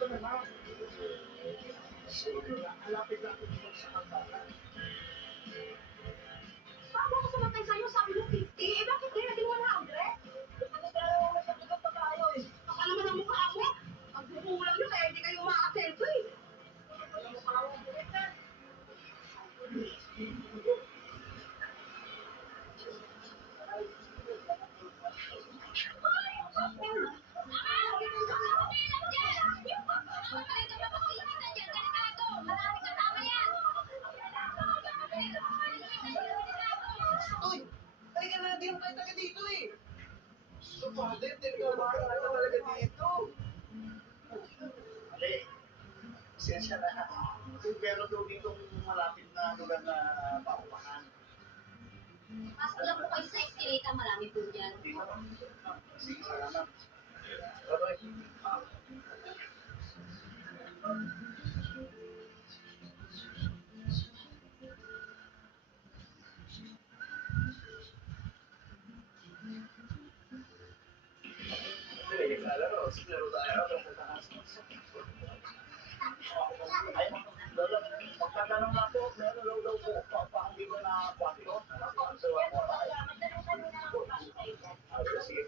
ka naman. Alapit-lapit mo sa kantara. Bago ako sumatay sa'yo, sabi mo 50. Eh, bakit kaya naging 100? Ano tayo masagot pa tayo eh? Baka naman ang mukha mo. Ang bumulang nyo, kaya hindi kayo umaattento eh. Alam mo pa ako ang bulit na. Uy! Halika na, di mo tayo taga dito eh. So, father, tinagawa ka talaga dito. Ali, pasensya na. Kasi meron daw ditong malapit na lugar na paupahan. Pasok lang po kayo sa escalator, marami po dyan. Dito. Sige, salamat. Bye-bye. Laro tayo. Ay, Lola, magtatanong na po, meron daw po, hindi ko na kwatro. Sige,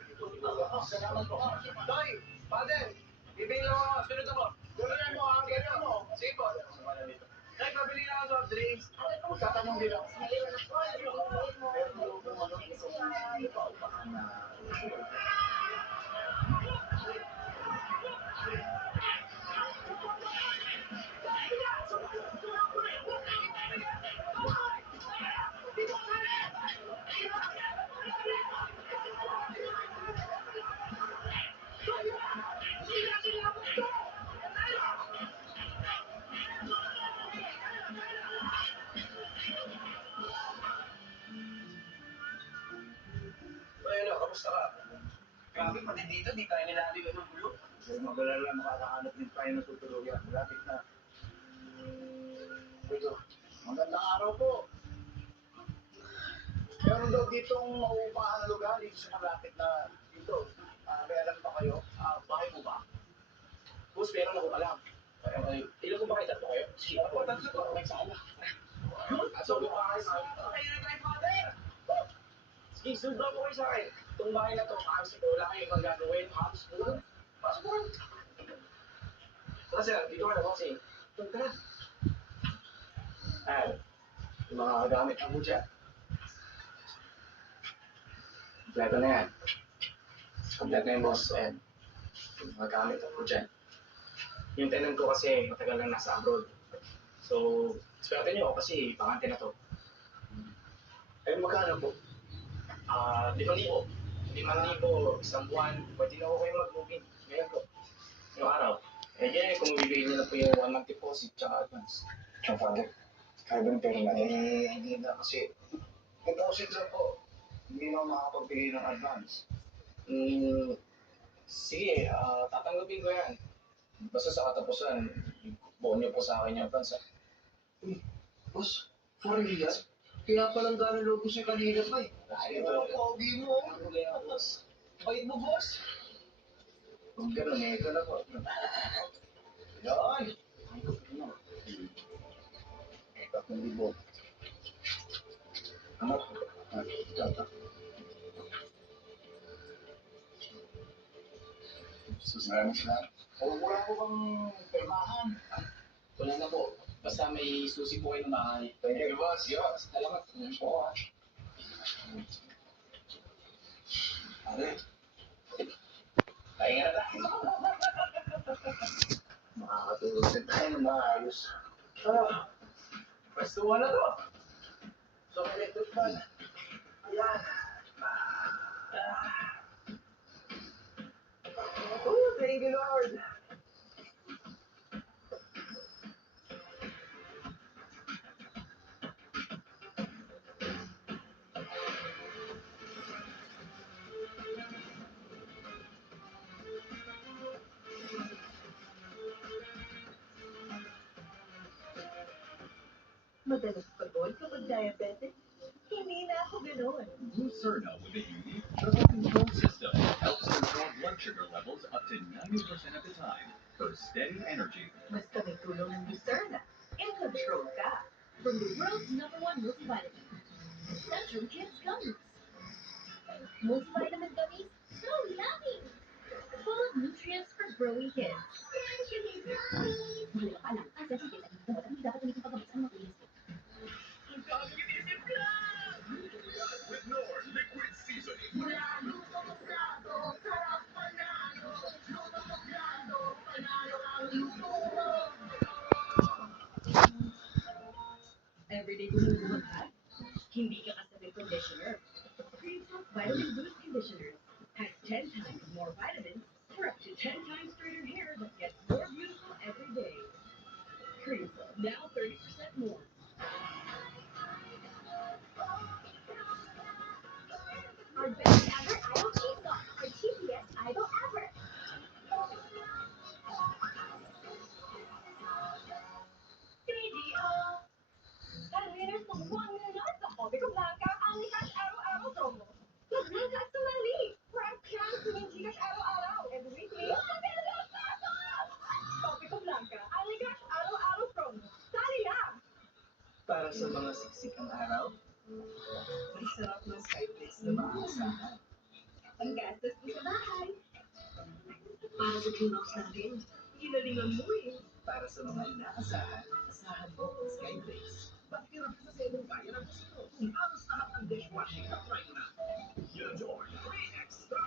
salamat po. Toy, father, bibili lang ako, sunod ako. Ganyan mo, ganyan mo. Sige po. Ay, pabili na ako sa drinks. Magtatanong din ako. Meron daw po, paupahan na Bueno, kamusta ka? Grabe, pati dito, di tayo nilaliw ng gulo. Huwag magalala, makakahanap din tayo ng tutuluyan. Malapit na. Ito, magandang araw po. Meron daw ditong mauupahan na lugar dito sa malapit na dito. May alam ba kayo? Bahay mo ba? Boss, meron ako alam. Ilan kung bakit tatlo kayo? Sige po, tatlo po. May sala. So, bahay sa akin. Kayo na tayo, father! Sige, sundo mo kayo sa akin. Itong bahay na to, ayos ito. Wala kayong ibang gagawin. Ayos po. Pasok mo. Sir, dito ka na, bossing. Tara. Yung mga gamit na po dyan. Kompleto na yan. Kompleto na yung boss. Ayan. Yung mga gamit na po dyan. Yung tenant ko kasi matagal lang nasa abroad. So, swerte nyo kasi bakante na to. Ay, magkano po? 5,000. 5,000 isang buwan. Pwede na ako kayo mag-moving. Ngayon po. Yung araw. Eh, yan, kung bibigyan nyo na po yung 1 month deposit tsaka advance. So, father, kaya ba yung pera na? Hindi na kasi. Deposit lang po. Hindi na makapagbigay ng advance. Sige, tatanggapin ko yan. Basta sa katapusan, buo niyo po sa akin yung advance. Uy, boss, for real? Kaya palang gano'n logo siya kanina pa eh. Ay, ito. Pogi mo. Boss. Bait mo, boss. Kung gano'n, ito na po. Yan. Tapos libo. Ano? Ito. Susunod siya. Wala ko bang permahan. Wala na po. Basta may susi po kayo ng bahay. Thank you, boss. Yes. Salamat. Oo. Pare. Kaya nga na tayo. Makakatulog din tayo ng maayos. Pwesto mo na to. So, electric fan. Ayan. Oh, thank you, Lord. Madalas pagod kapag diabetic? Hindi na ako ganoon. Lucerna with a unique triple control system Stone helps control blood sugar levels up to 90% of the time for steady energy. Basta may tulong ng Lucerna, in control ka. From the world's #1 multivitamin, Centrum Kids Gummies. Multivitamin gummies, so yummy! Full of nutrients for growing kids. Mahalaga pa lang, ang Centrum Kids ay hindi at hindi dapat ulitin paggamit sa mga kulis. With Knorr liquid seasoning. Everyday bumubuhat ka? Hindi ka kasabay conditioner. Creative Vitamin Boost Conditioner has 10 times more vitamins for up to 10 times straighter hair that gets more beautiful every day. Creative, now 30% more. Our best ever idol cheese sauce. Our cheesiest idol ever. CDO. Winners ng 1 million sa Hobby ko Blanca ang Gcash Araw-Araw promo. Mag-Blanca at sumali for a chance to win Gcash Araw-Araw every weekly. Hobby ko Blanca ang Gcash Araw-Araw promo. Sali lang! Para sa mga siksik ang araw, may sarap ng Skyflakes na maasahan. Ang gastos mo sa bahay. Para sa dreambox natin, ginalingan mo eh. Para sa mga inaasahan, asahan mo ang Skyflakes. Pagkirap sa selong kaya ng gusto. Halos lahat ng dishwashing na try mo na. Enjoy 3 extra